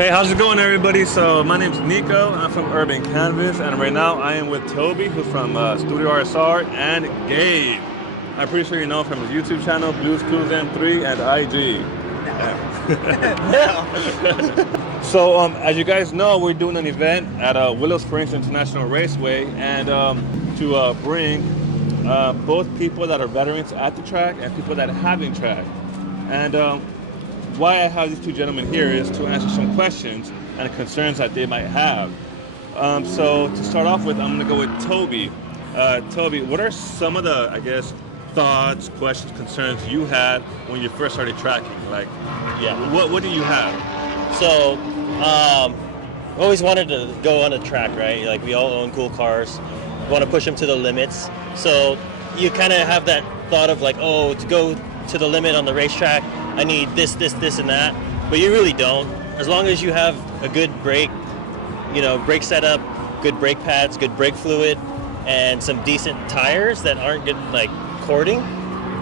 Hey, how's it going, everybody? So my name's Nico, and I'm from UrbxnFest, and right now I am with Toby, who's from Studio RSR, and Gabe. I'm pretty sure you know him from his YouTube channel, Blues Clues M3 and IG. No. So, as you guys know, we're doing an event at Willow Springs International Raceway, and to bring both people that are veterans at the track and people that haven't track. And why I have these two gentlemen here is to answer some questions and concerns that they might have. So to start off with, I'm going to go with Toby. Toby, what are some of the, I guess, thoughts, questions, concerns you had when you first started tracking? Like, Yeah. what do you have? So, always wanted to go on a track, right? Like we all own cool cars, want to push them to the limits. So you kind of have that thought of like, oh, to go to the limit on the racetrack, I need this, and that. But you really don't. As long as you have a good brake, brake setup, good brake pads, good brake fluid, and some decent tires that aren't good, like cording,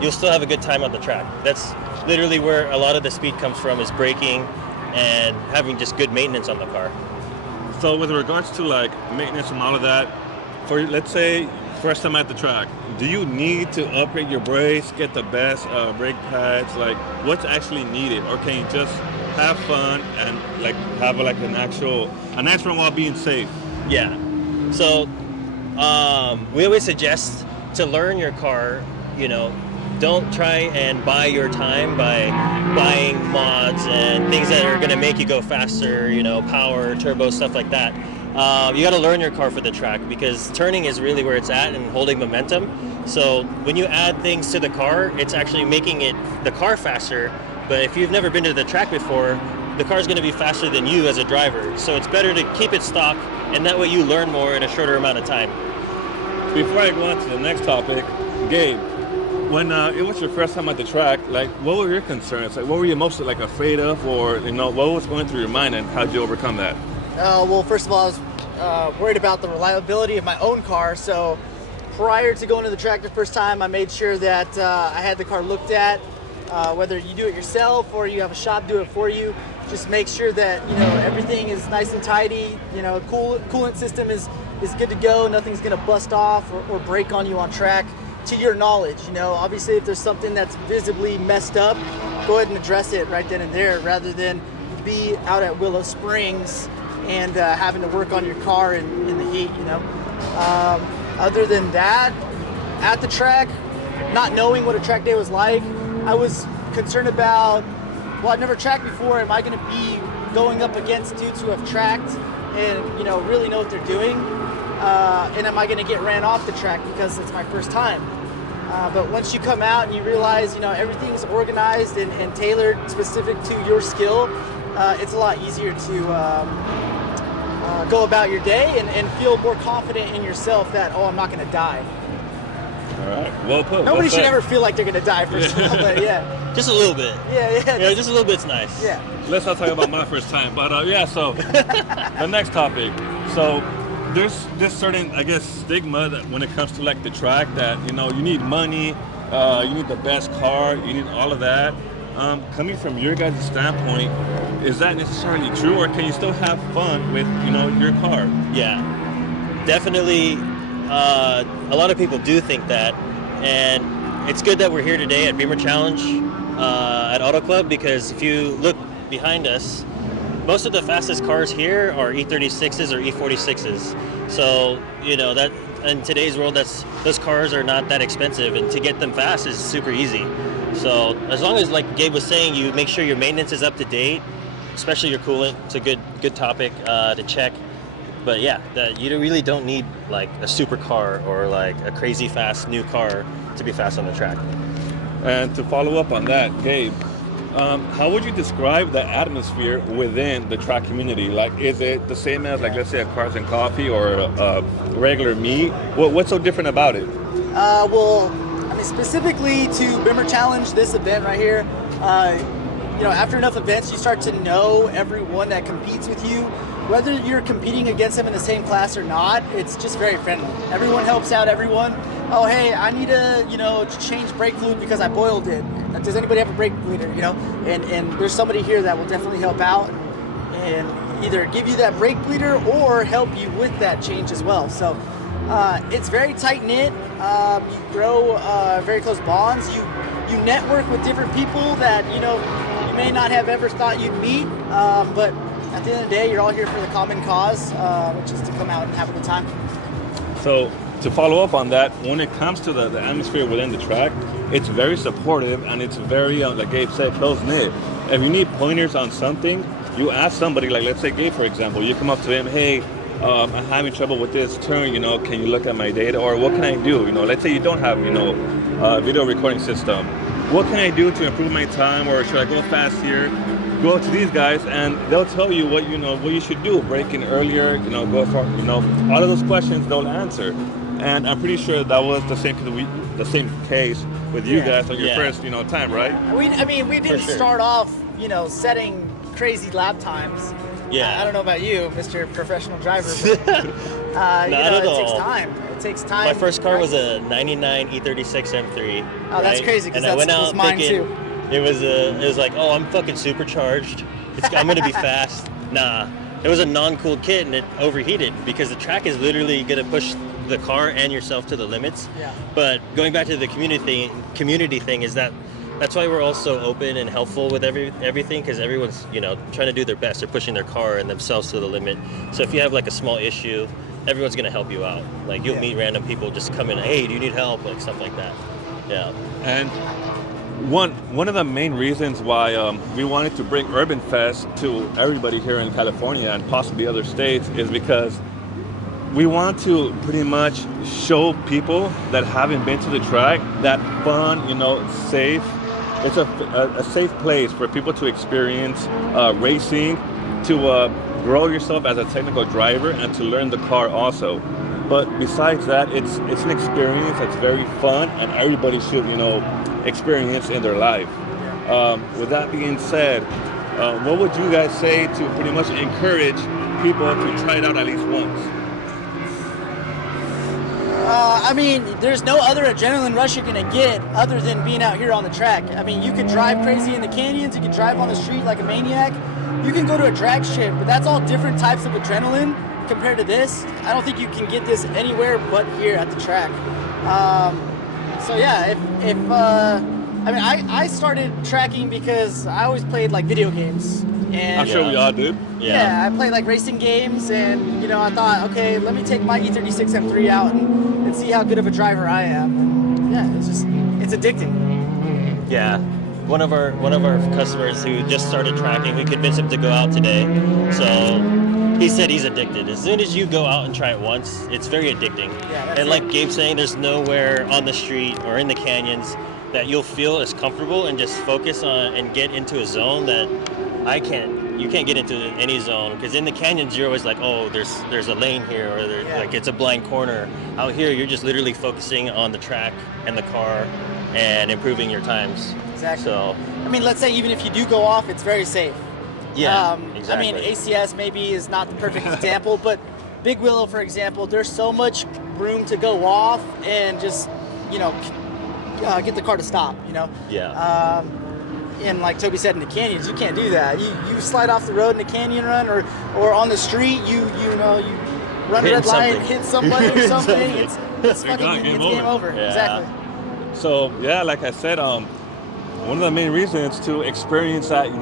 you'll still have a good time on the track. That's literally where a lot of the speed comes from, is braking and having just good maintenance on the car. So with regards to like maintenance and all of that, for let's say first time at the track, do you need to upgrade your brakes, get the best brake pads? Like, what's actually needed, or can you just have fun and like have like a nice run while being safe? Yeah. So we always suggest to learn your car. Don't try and buy your time by buying mods and things that are going to make you go faster. Power, turbo, stuff like that. You got to learn your car for the track, because turning is really where it's at and holding momentum. So when you add things to the car, it's actually making the car faster. But if you've never been to the track before, the car's going to be faster than you as a driver. So it's better to keep it stock, and that way you learn more in a shorter amount of time. Before I go on to the next topic, Gabe, when it was your first time at the track, like what were your concerns? Like what were you most like afraid of, or what was going through your mind, and how did you overcome that? Well, first of all, I was worried about the reliability of my own car. So prior to going to the track the first time, I made sure that I had the car looked at. Whether you do it yourself or you have a shop do it for you, just make sure that everything is nice and tidy. Coolant system is good to go. Nothing's gonna bust off or break on you on track, to your knowledge. Obviously, if there's something that's visibly messed up, go ahead and address it right then and there, rather than be out at Willow Springs and having to work on your car in the heat. Other than that, at the track, not knowing what a track day was like, I was concerned about, well, I've never tracked before. Am I going to be going up against dudes who have tracked and really know what they're doing? And am I going to get ran off the track because it's my first time? But once you come out and you realize everything's organized and tailored specific to your skill, it's a lot easier to go about your day and feel more confident in yourself that, I'm not going to die. All right, well put. Nobody should ever feel like they're going to die, first of all, but yeah. Just a little bit. Yeah. Just a little bit's nice. Yeah. Let's not talk about my first time, but so the next topic. So there's this certain, I guess, stigma that when it comes to like the track, that you need money, you need the best car, you need all of that. Coming from your guys' standpoint, is that necessarily true, or can you still have fun with your car? Yeah, definitely. A lot of people do think that, and it's good that we're here today at Beamer Challenge at Auto Club, because if you look behind us, most of the fastest cars here are E36s or E46s. So that in today's world, those cars are not that expensive, and to get them fast is super easy. So as long as, like Gabe was saying, you make sure your maintenance is up to date, especially your coolant. It's a good topic to check. But yeah, you really don't need like a supercar or like a crazy fast new car to be fast on the track. And to follow up on that, Gabe, how would you describe the atmosphere within the track community? Like, is it the same as, like, let's say a Cars and Coffee or a regular meet? What's so different about it? Well, I mean, specifically to Beamer Challenge, this event right here, after enough events, you start to know everyone that competes with you. Whether you're competing against them in the same class or not, it's just very friendly. Everyone helps out everyone. Oh, hey, I need to, change brake fluid because I boiled it. Does anybody have a brake bleeder? And there's somebody here that will definitely help out. and either give you that brake bleeder or help you with that change as well. So it's very tight knit. You grow very close bonds. You network with different people that you may not have ever thought you'd meet, but at the end of the day, you're all here for the common cause, which is to come out and have a good time. So to follow up on that, when it comes to the atmosphere within the track, it's very supportive and it's very, like Gabe said, close-knit. If you need pointers on something, you ask somebody, like let's say Gabe, for example, you come up to him, hey, I'm having trouble with this turn, can you look at my data, or what can I do? Let's say you don't have, a video recording system. What can I do to improve my time, or should I go fast here? Go to these guys and they'll tell you what you should do. Break in earlier, go for all of those questions they'll answer. And I'm pretty sure that was the same case with you guys on your first time, right? We didn't start off setting crazy lap times. Yeah. I don't know about you, Mr. Professional Driver, but it takes time. It takes time. My first car was a '99 E36 M3. Oh, that's crazy because that was mine too. It was like, oh, I'm fucking supercharged. I'm gonna be fast. Nah, it was a non-cooled kit and it overheated because the track is literally gonna push the car and yourself to the limits. Yeah. But going back to the community thing is that's why we're all so open and helpful with everything, because everyone's trying to do their best. They're pushing their car and themselves to the limit. So if you have like a small issue, everyone's gonna help you out. Like you'll meet random people just come in, hey, do you need help? Like stuff like that. Yeah. And one of the main reasons why we wanted to bring UrbxnFest to everybody here in California and possibly other states is because we want to pretty much show people that haven't been to the track that fun, safe. It's a safe place for people to experience racing, to grow yourself as a technical driver, and to learn the car also. But besides that, it's an experience that's very fun, and everybody should experience in their life. With that being said, what would you guys say to pretty much encourage people to try it out at least once? There's no other adrenaline rush you're going to get other than being out here on the track. You could drive crazy in the canyons, you could drive on the street like a maniac, you can go to a drag strip, but that's all different types of adrenaline compared to this. I don't think you can get this anywhere but here at the track. I started tracking because I always played like video games. And I'm sure we all did. Yeah, I played like racing games, and I thought, okay, let me take my E36 M3 out and see how good of a driver I am. And, it's addicting. Yeah. One of our customers who just started tracking, we convinced him to go out today. So he said he's addicted. As soon as you go out and try it once, it's very addicting. Yeah, and like Gabe's saying, there's nowhere on the street or in the canyons that you'll feel as comfortable and just focus on and get into a zone that you can't get into any zone, because in the canyons you're always like, oh, there's a lane here, or like it's a blind corner. Out here you're just literally focusing on the track and the car and improving your times. Exactly. So let's say even if you do go off, it's very safe. Yeah, exactly. ACS maybe is not the perfect example, but Big Willow, for example, there's so much room to go off and just get the car to stop. Yeah. And like Toby said, in the canyons, you can't do that. You slide off the road in a canyon run, or on the street, you run a red light, hit somebody or something. It's game over. Yeah. Exactly. So yeah, like I said, one of the main reasons to experience that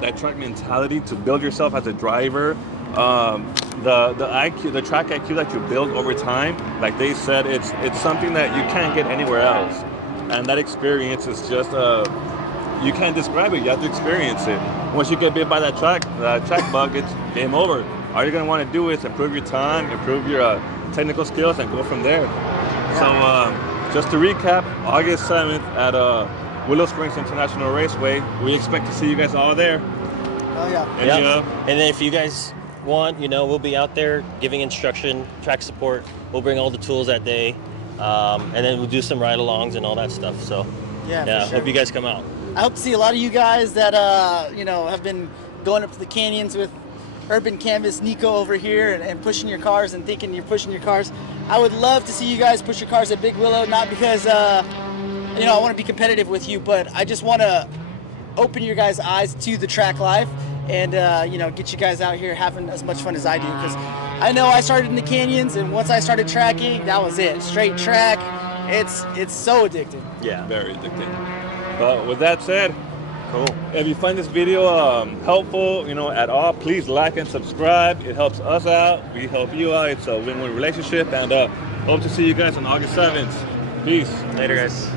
that track mentality, to build yourself as a driver, the track IQ that you build over time, like they said, it's something that you can't get anywhere else. And that experience is just, you can't describe it, you have to experience it. Once you get bit by that track bug, it's game over. All you're gonna wanna do is improve your time, improve your technical skills, and go from there. So just to recap, August 7th at Willow Springs International Raceway, we expect to see you guys all there. Oh yeah. And then if you guys want, we'll be out there giving instruction, track support. We'll bring all the tools that day. And then we'll do some ride-alongs and all that stuff. So, yeah, hope you guys come out. I hope to see a lot of you guys that have been going up to the canyons with Urban Canvas Nico over here and pushing your cars and thinking you're pushing your cars. I would love to see you guys push your cars at Big Willow, not because I want to be competitive with you, but I just want to open your guys' eyes to the track life and get you guys out here having as much fun as I do, because I know I started in the canyons, and once I started tracking, that was it. Straight track. It's so addicting. Yeah. Very addicting. But with that said, Cool. if you find this video helpful, at all, please like and subscribe. It helps us out. We help you out. It's a win-win relationship, and hope to see you guys on August 7th. Peace. Later, guys.